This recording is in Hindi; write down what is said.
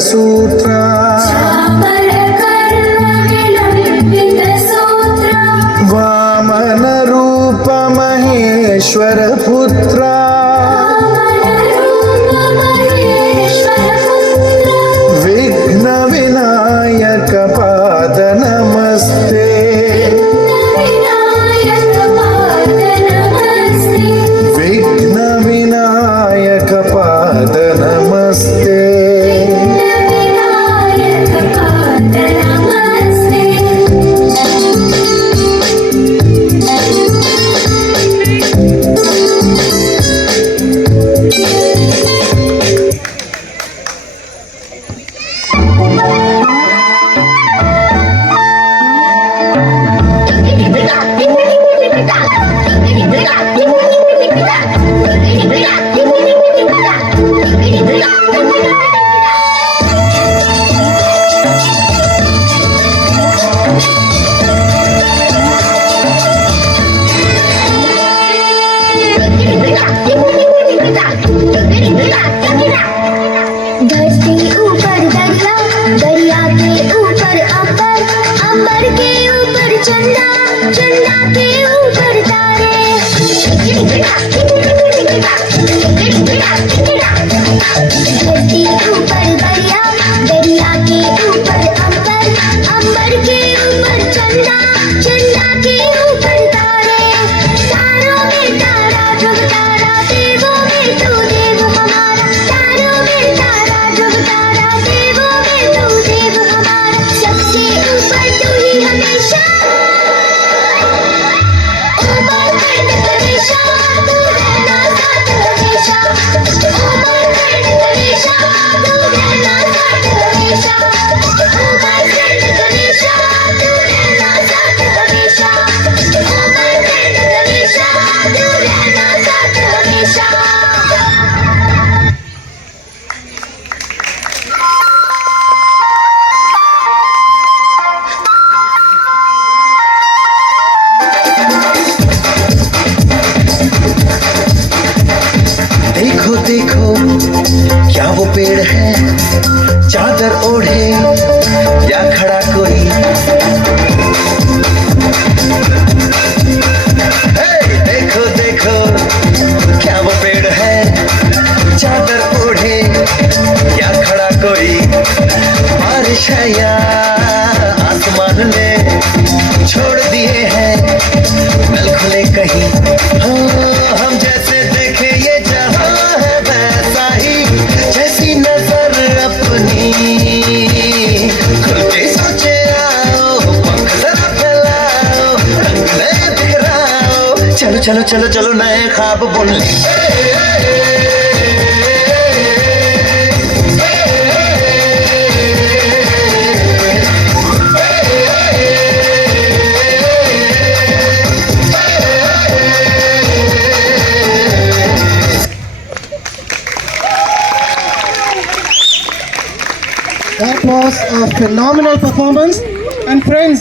सूत्र वामन रूप महेश्वर पुत्र विघ्न विनायक पाद नमस्ते विघ्न विनायक पाद नमस्ते धरती ऊपर दरिया, दरिया के ऊपर अंबर, अंबर के ऊपर चंदा, चंदा के ऊपर तारे। धरती ऊपर दरिया, दरिया के ऊपर अंबर, अंबर के ऊपर चंदा, चंदा के ऊपर तारे। तारों में तारा ध्रुव तारा, देवों में तू देव हमारा। तारों में तारा ध्रुव तारा, देवों में तू देव हमारा। सबसे ऊपर तू ही हमेशा, ऊपर खंड गणेशा, तू रहना साथ हमेशा। ऊपर खंड गणेशा, तू रहना साथ हमेशा। ऊपर खंड गणेशा, तू रहना साथ हमेशा। ऊपर खंड गणेशा, तू रहना साथ हमेशा। देखो देखो क्या वो पेड़ है, चादर ओढ़े या खड़ा कोई। हे, देखो देखो क्या वो पेड़ है, चादर ओढ़े या खड़ा कोई। बारिश है या आसमान ने छोड़ दिए हैं नल खुले कहीं। हाँ, हम जैसे देखे ये जहां है वैसा ही, जैसी नजर अपनी खुल के सोचे आओ, पंख जरा फैलाओ, रंग नए बिखराओ। चलो चलो चलो चलो नए ख्वाब बुन ले। That was a phenomenal performance. And friends,